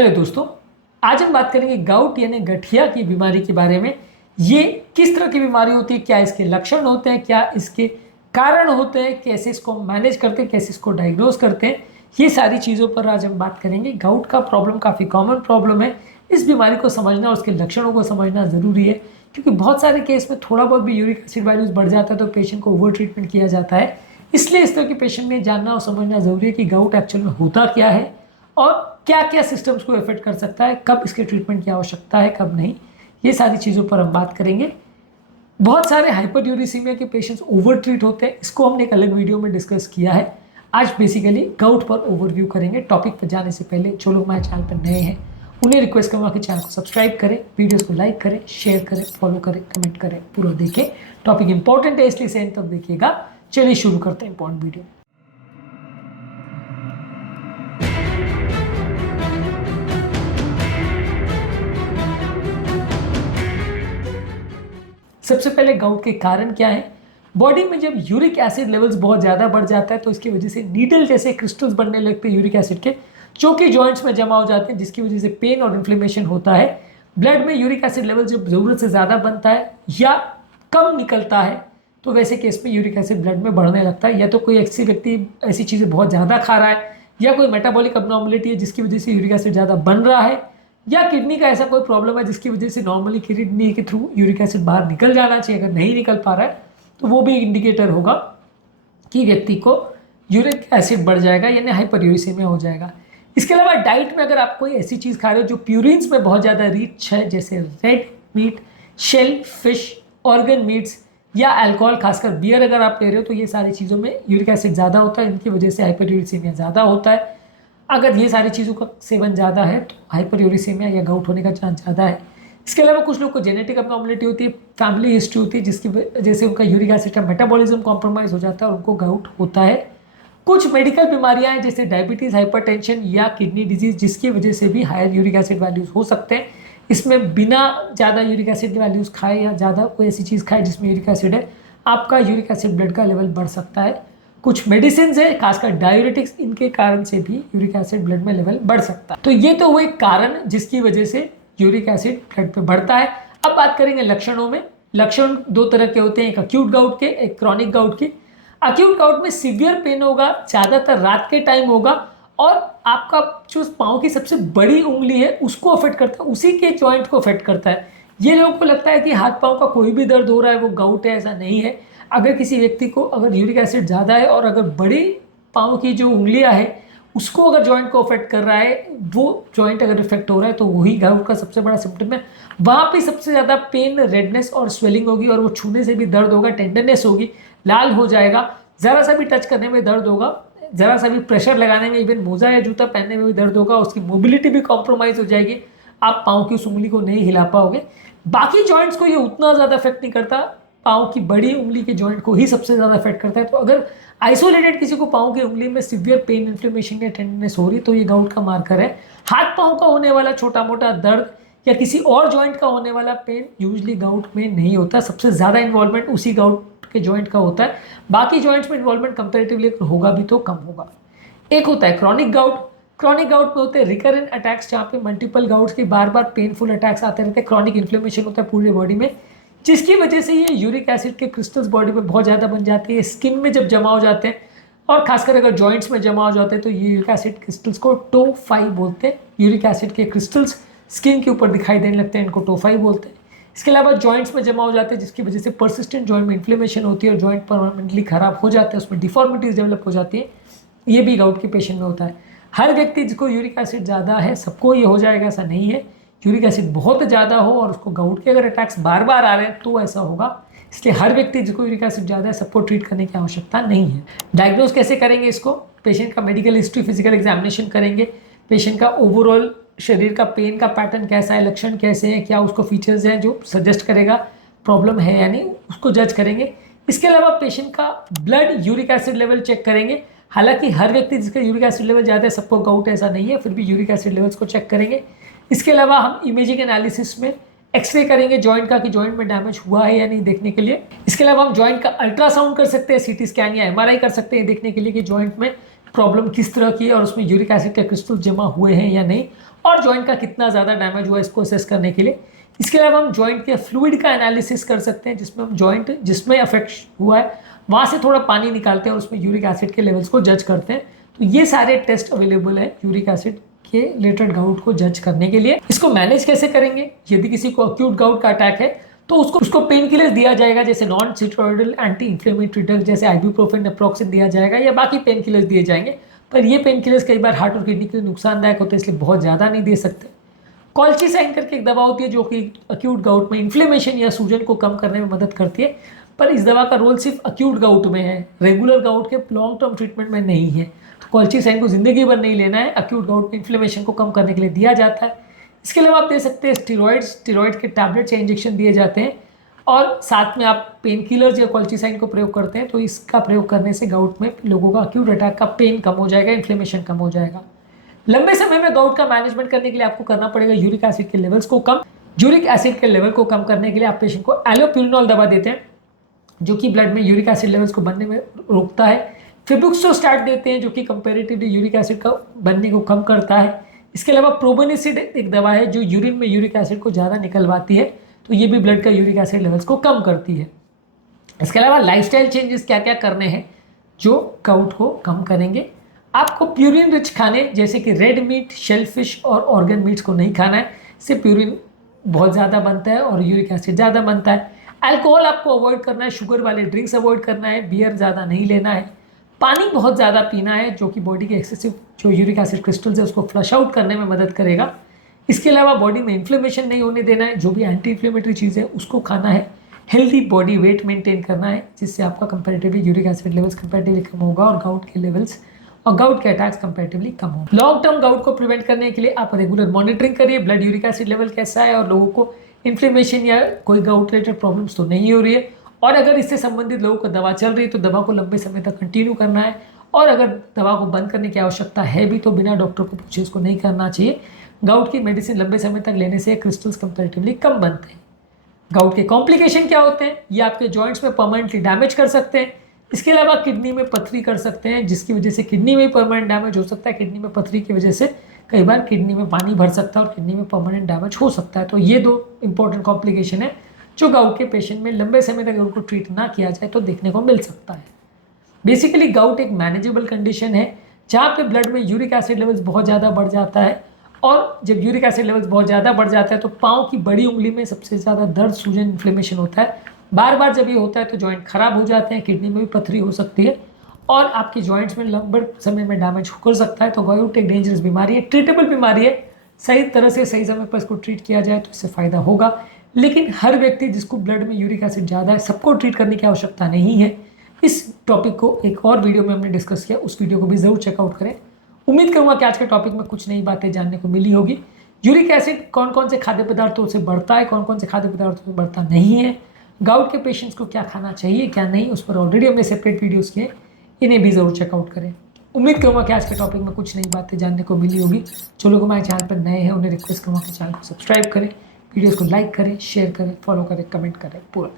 Hello दोस्तों, आज हम बात करेंगे गाउट यानी गठिया की बीमारी के बारे में। ये किस तरह की बीमारी होती है, क्या इसके लक्षण होते हैं, क्या इसके कारण होते हैं, कैसे इसको मैनेज करते हैं, कैसे इसको डायग्नोज करते हैं, ये सारी चीज़ों पर आज हम बात करेंगे। गाउट का प्रॉब्लम काफ़ी कॉमन प्रॉब्लम है। इस बीमारी को समझना और उसके लक्षणों को समझना ज़रूरी है, क्योंकि बहुत सारे केस में थोड़ा बहुत भी यूरिक एसिड वैल्यूज बढ़ जाता है तो पेशेंट को ओवर ट्रीटमेंट किया जाता है। इसलिए इस तरह के पेशेंट में जानना और समझना ज़रूरी है कि गाउट एक्चुअल में होता क्या है और क्या क्या सिस्टम्स को इफेक्ट कर सकता है, कब इसके ट्रीटमेंट की आवश्यकता है, कब नहीं। ये सारी चीज़ों पर हम बात करेंगे। बहुत सारे हाइपरयूरिसीमिया के पेशेंट्स ओवर ट्रीट होते हैं, इसको हमने एक अलग वीडियो में डिस्कस किया है। आज बेसिकली गाउट पर ओवरव्यू करेंगे। टॉपिक पर जाने से पहले जो लोग हमारे चैनल पर नए हैं उन्हें रिक्वेस्ट करूँगा कि चैनल को सब्सक्राइब करें, वीडियोस को लाइक करें, शेयर करें, फॉलो करें, कमेंट करें, पूरा देखें। टॉपिक इंपॉर्टेंट है इसलिए एंड तक देखिएगा। चलिए शुरू करते हैं इंपॉर्टेंट वीडियो। सबसे पहले गाउट के कारण क्या है। बॉडी में जब यूरिक एसिड लेवल्स बहुत ज़्यादा बढ़ जाता है तो इसकी वजह से नीडल जैसे क्रिस्टल्स बनने लगते हैं यूरिक एसिड के, जो कि जॉइंट्स में जमा हो जाते हैं, जिसकी वजह से पेन और इन्फ्लेमेशन होता है। ब्लड में यूरिक एसिड लेवल जब ज़रूरत से ज़्यादा बनता है या कम निकलता है तो वैसे केस में यूरिक एसिड ब्लड में बढ़ने लगता है। या तो कोई ऐसी व्यक्ति ऐसी चीज़ें बहुत ज़्यादा खा रहा है, या कोई मेटाबॉलिक अबनॉर्मलिटी है जिसकी वजह से यूरिक एसिड ज़्यादा बन रहा है, या किडनी का ऐसा कोई प्रॉब्लम है जिसकी वजह से नॉर्मली किडनी के थ्रू यूरिक एसिड बाहर निकल जाना चाहिए, अगर नहीं निकल पा रहा है तो वो भी इंडिकेटर होगा कि व्यक्ति को यूरिक एसिड बढ़ जाएगा यानी हाइपरयूरिसीमिया हो जाएगा। इसके अलावा डाइट में अगर आप कोई ऐसी चीज़ खा रहे हो जो प्यूरिन्स में बहुत ज़्यादा रिच है, जैसे red meat, shellfish, organ meats या अल्कोहल, खासकर बियर अगर आप ले रहे हो, तो ये सारी चीज़ों में यूरिक एसिड ज़्यादा होता है, इनकी वजह से हाइपरयूरिसीमिया ज़्यादा होता है। अगर ये सारी चीज़ों का सेवन ज़्यादा है तो हाइपरयूरिसीमिया या गाउट होने का चांस ज़्यादा है। इसके अलावा कुछ लोग को जेनेटिक अबनॉर्मलिटी होती है, फैमिली हिस्ट्री होती है, जिसकी वजह से उनका यूरिक एसिड का मेटाबॉलिज्म कॉम्प्रोमाइज़ हो जाता है और उनको गाउट होता है। कुछ मेडिकल बीमारियां हैं जैसे डायबिटीज़, हाइपरटेंशन या किडनी डिजीज़, जिसकी वजह से भी हायर यूरिक एसिड वैल्यूज़ हो सकते हैं। इसमें बिना ज़्यादा यूरिक एसिड वैल्यूज़ खाए या ज़्यादा कोई ऐसी चीज़ खाए जिसमें यूरिक एसिड है, आपका यूरिक एसिड ब्लड का लेवल बढ़ सकता है। कुछ मेडिसिन है, खासकर डाययूरेटिक्स, इनके कारण से भी यूरिक एसिड ब्लड में लेवल बढ़ सकता है। तो ये तो हुए कारण जिसकी वजह से यूरिक एसिड ब्लड पे बढ़ता है। अब बात करेंगे लक्षणों में। लक्षण दो तरह के होते हैं, एक अक्यूट गाउट के, एक क्रॉनिक गाउट के। अक्यूट गाउट में सीवियर पेन होगा, ज़्यादातर रात के टाइम होगा और आपका जो पाँव की सबसे बड़ी उंगली है उसको अफेक्ट करता है, उसी के जॉइंट को अफेक्ट करता है। ये लोगों को लगता है कि हाथ पाँव का कोई भी दर्द हो रहा है वो गाउट है, ऐसा नहीं है। अगर किसी व्यक्ति को अगर यूरिक एसिड ज़्यादा है और अगर बड़ी पाँव की जो उंगलियां है उसको अगर जॉइंट को अफेक्ट कर रहा है, वो जॉइंट अगर इफेक्ट हो रहा है तो वही गाउट का सबसे बड़ा सिम्टम है। वहाँ पे सबसे ज़्यादा पेन, रेडनेस और स्वेलिंग होगी और वो छूने से भी दर्द होगा, टेंडरनेस होगी, लाल हो जाएगा, ज़रा सा भी टच करने में दर्द होगा, ज़रा सा भी प्रेशर लगाने में, इवन मोजा या जूता पहनने में भी दर्द होगा, उसकी मोबिलिटी भी कॉम्प्रोमाइज़ हो जाएगी, आप पाँव की उस उंगली को नहीं हिला पाओगे। बाकी जॉइंट्स को ये उतना ज़्यादा इफेक्ट नहीं करता, पाँव की बड़ी उंगली के जॉइंट को ही सबसे ज़्यादा इफेक्ट करता है। तो अगर आइसोलेटेड किसी को पाँव की उंगली में सीवियर पेन, इन्फ्लेमेशन या टेंडरनेस हो रही तो ये गाउट का मार्कर है। हाथ पाँव का होने वाला छोटा मोटा दर्द या किसी और जॉइंट का होने वाला पेन यूजली गाउट में नहीं होता। सबसे ज़्यादा इन्वॉल्वमेंट उसी गाउट के जॉइंट का होता है, बाकी जॉइंट्स में इन्वॉल्वमेंट कंपेरेटिवली होगा भी तो कम होगा। एक होता है क्रॉनिक गाउट। क्रॉनिक गाउट में होते हैं रिकरेंट अटैक्स, जहाँ पे मल्टीपल गाउट्स के बार बार पेनफुल अटैक्स आते रहते हैं। क्रॉनिक इन्फ्लेमेशन होता है पूरी बॉडी में, जिसकी वजह से ये यूरिक एसिड के क्रिस्टल्स बॉडी में बहुत ज़्यादा बन जाती है। स्किन में जब जमा हो जाते हैं और खासकर अगर जॉइंट्स में जमा हो जाते हैं तो ये यूरिक एसिड क्रिस्टल्स को टोफाई बोलते हैं। यूरिक एसिड के क्रिस्टल्स स्किन के ऊपर दिखाई देने लगते हैं, इनको टोफाई बोलते हैं। इसके अलावा जॉइंट्स में जमा हो जाते हैं, जिसकी वजह से परसिस्टेंट जॉइंट में इन्फ्लेमेशन होती है और जॉइंट परमानेंटली खराब हो जाते हैं, उसमें डिफॉर्मिटीज डेवलप हो जाती है। ये भी गाउट के पेशेंट में होता है। हर व्यक्ति जिसको यूरिक एसिड ज़्यादा है सबको ये हो जाएगा ऐसा नहीं है। यूरिक एसिड बहुत ज़्यादा हो और उसको गाउट के अगर अटैक्स बार बार आ रहे हैं तो ऐसा होगा। इसलिए हर व्यक्ति जिसको यूरिक एसिड ज़्यादा है सबको ट्रीट करने की आवश्यकता नहीं है। डायग्नोज कैसे करेंगे इसको? पेशेंट का मेडिकल हिस्ट्री, फिजिकल एग्जामिनेशन करेंगे, पेशेंट का ओवरऑल शरीर का पेन का पैटर्न कैसा है, लक्षण कैसे हैं, क्या उसको फीचर्स हैं जो सजेस्ट करेगा प्रॉब्लम है या नहीं, उसको जज करेंगे। इसके अलावा पेशेंट का blood uric acid level check करेंगे। हालांकि हर व्यक्ति जिसका यूरिक एसिड लेवल ज़्यादा है सबको गाउट ऐसा नहीं है, फिर भी यूरिक एसिड लेवल्स को चेक करेंगे। इसके अलावा हम इमेजिंग एनालिसिस में एक्सरे करेंगे जॉइंट का कि जॉइंट में डैमेज हुआ है या नहीं देखने के लिए। इसके अलावा हम जॉइंट का अल्ट्रासाउंड कर सकते हैं, सीटी स्कैन या एमआरआई कर सकते हैं देखने के लिए कि जॉइंट में प्रॉब्लम किस तरह की है और उसमें यूरिक एसिड के क्रिस्टल जमा हुए हैं या नहीं। और जॉइंट का कितना ज़्यादा डैमेज हुआ इसको असेस करने के लिए। इसके अलावा हम जॉइंट के फ्लूइड का एनालिसिस कर सकते हैं, जिसमें हम जॉइंट जिसमें अफेक्ट हुआ है वहाँ से थोड़ा पानी निकालते हैं और उसमें यूरिक एसिड के लेवल्स को जज करते हैं। तो ये सारे टेस्ट अवेलेबल है यूरिक एसिड के रिलेटेड गाउट को जज करने के लिए। इसको मैनेज कैसे करेंगे, यदि किसी को अक्यूट गाउट का अटैक है तो उसको पेन किलर्स दिया जाएगा, जैसे non steroidal anti inflammatory drug जैसे आइबुप्रोफेन, नेप्रोक्सिन दिया जाएगा या बाकी पेन किलर्स दिए जाएंगे। पर ये पेन किलर्स कई बार हार्ट और किडनी के लिए नुकसानदायक होते हैं, इसलिए बहुत ज़्यादा नहीं दे सकते। कॉल्चिसाइन करके एक दवा होती है जो कि अक्यूट गाउट में इन्फ्लेमेशन या सूजन को कम करने में मदद करती है, पर इस दवा का रोल सिर्फ अक्यूट गाउट में है, रेगुलर गाउट के लॉन्ग टर्म ट्रीटमेंट में नहीं है। तो कॉल्चिसाइन को जिंदगी भर नहीं लेना है, अक्यूट गाउट में इन्फ्लेमेशन को कम करने के लिए दिया जाता है। इसके अलावा आप दे सकते हैं स्टीरॉयड के टैबलेट्स या इंजेक्शन दिए जाते हैं, और साथ में आप पेन किलर्स या कॉल्चिसाइन को प्रयोग करते हैं। तो इसका प्रयोग करने से गाउट में लोगों का अक्यूट अटैक का पेन कम हो जाएगा, इन्फ्लेमेशन कम हो जाएगा। लंबे समय में गाउट का मैनेजमेंट करने के लिए आपको करना पड़ेगा यूरिक एसिड के लेवल्स को कम। यूरिक एसिड के लेवल को कम करने के लिए आप पेशेंट को एलोप्यूरिनॉल दवा देते हैं जो कि ब्लड में यूरिक एसिड लेवल्स को बनने में रोकता है। फेबुक्सोस्टैट देते हैं जो कि कंपैरेटिवली यूरिक एसिड का बनने को कम करता है। इसके अलावा प्रोबेनिसिड एक दवा है जो यूरिन में यूरिक एसिड को ज़्यादा निकलवाती है, तो ये भी ब्लड का यूरिक एसिड लेवल्स को कम करती है। इसके अलावा लाइफस्टाइल चेंजेस क्या क्या करने हैं जो गाउट को कम करेंगे। आपको प्यूरिन रिच खाने जैसे कि रेड मीट, शेलफिश और ऑर्गन मीट्स को नहीं खाना है, इससे प्यूरिन बहुत ज़्यादा बनता है और यूरिक एसिड ज़्यादा बनता है। अल्कोहल आपको अवॉइड करना है, शुगर वाले ड्रिंक्स अवॉइड करना है, बियर ज़्यादा नहीं लेना है, पानी बहुत ज़्यादा पीना है जो कि बॉडी के एक्सेसिव जो यूरिक एसिड क्रिस्टल्स है उसको फ्लश आउट करने में मदद करेगा। इसके अलावा बॉडी में इन्फ्लेमेशन नहीं होने देना है, जो भी एंटी इन्फ्लेमेटरी चीज़ है उसको खाना है, हेल्दी बॉडी वेट मेंटेन करना है जिससे आपका comparatively uric acid levels comparatively कम होगा और गाउट के लेवल्स और गाउट के अटैक्स कंपैरेटिवली कम होगा। लॉन्ग टर्म गाउट को प्रिवेंट करने के लिए आप रेगुलर मॉनिटरिंग करिए, ब्लड यूरिक एसिड लेवल कैसा है और लोगों को इन्फ्लेमेशन या कोई गाउट रिलेटेड प्रॉब्लम्स तो नहीं हो रही है, और अगर इससे संबंधित लोगों को दवा चल रही है तो दवा को लंबे समय तक कंटिन्यू करना है, और अगर दवा को बंद करने की आवश्यकता है भी तो बिना डॉक्टर को पूछे इसको नहीं करना चाहिए। गाउट की मेडिसिन लंबे समय तक लेने से क्रिस्टल्स कंपैरेटिवली कम बनते हैं। गाउट के कॉम्प्लिकेशन क्या होते हैं, ये आपके जॉइंट्स में परमानेंटली डैमेज कर सकते हैं। इसके अलावा किडनी में पथरी कर सकते हैं जिसकी वजह से किडनी में परमानेंट डैमेज हो सकता है। किडनी में पथरी की वजह से कई बार किडनी में पानी भर सकता है और किडनी में परमानेंट डैमेज हो सकता है। तो ये दो इंपॉर्टेंट कॉम्प्लिकेशन है जो गाउट के पेशेंट में लंबे समय तक उनको ट्रीट ना किया जाए तो देखने को मिल सकता है। बेसिकली गाउट एक मैनेजेबल कंडीशन है जहाँ पे ब्लड में यूरिक एसिड लेवल्स बहुत ज़्यादा बढ़ जाता है, और जब यूरिक एसिड लेवल्स बहुत ज़्यादा बढ़ जाता है तो पाँव की बड़ी उंगली में सबसे ज़्यादा दर्द, सूजन, इन्फ्लेमेशन होता है। बार बार जब ये होता है तो जॉइंट खराब हो जाते हैं, किडनी में भी पथरी हो सकती है और आपके जॉइंट्स में लंबे समय में डैमेज हो सकता है। तो गाउट एक डेंजरस बीमारी है, ट्रीटेबल बीमारी है। सही तरह से सही समय पर इसको ट्रीट किया जाए तो इससे फ़ायदा होगा, लेकिन हर व्यक्ति जिसको ब्लड में यूरिक एसिड ज़्यादा है सबको ट्रीट करने की आवश्यकता नहीं है। इस टॉपिक को एक और वीडियो में हमने डिस्कस किया, उस वीडियो को भी ज़रूर चेकआउट करें। उम्मीद करूँगा कि आज के टॉपिक में कुछ नई बातें जानने को मिली होगी। यूरिक एसिड कौन कौन से खाद्य पदार्थों से बढ़ता है, कौन कौन से खाद्य पदार्थों से बढ़ता नहीं है, गाउट के पेशेंट्स को क्या खाना चाहिए क्या नहीं, उस पर ऑलरेडी हमने सेपरेट वीडियोस किए, इन्हें भी ज़रूर चेकआउट करें। उम्मीद करूँगा कि आज के टॉपिक में कुछ नई बातें जानने को मिली होगी। जो लोग हमारे चैनल पर नए हैं उन्हें रिक्वेस्ट करूँगा कि चैनल को सब्सक्राइब करें, वीडियोज़ को लाइक करें, शेयर करें, फॉलो करें, कमेंट करें, पूरा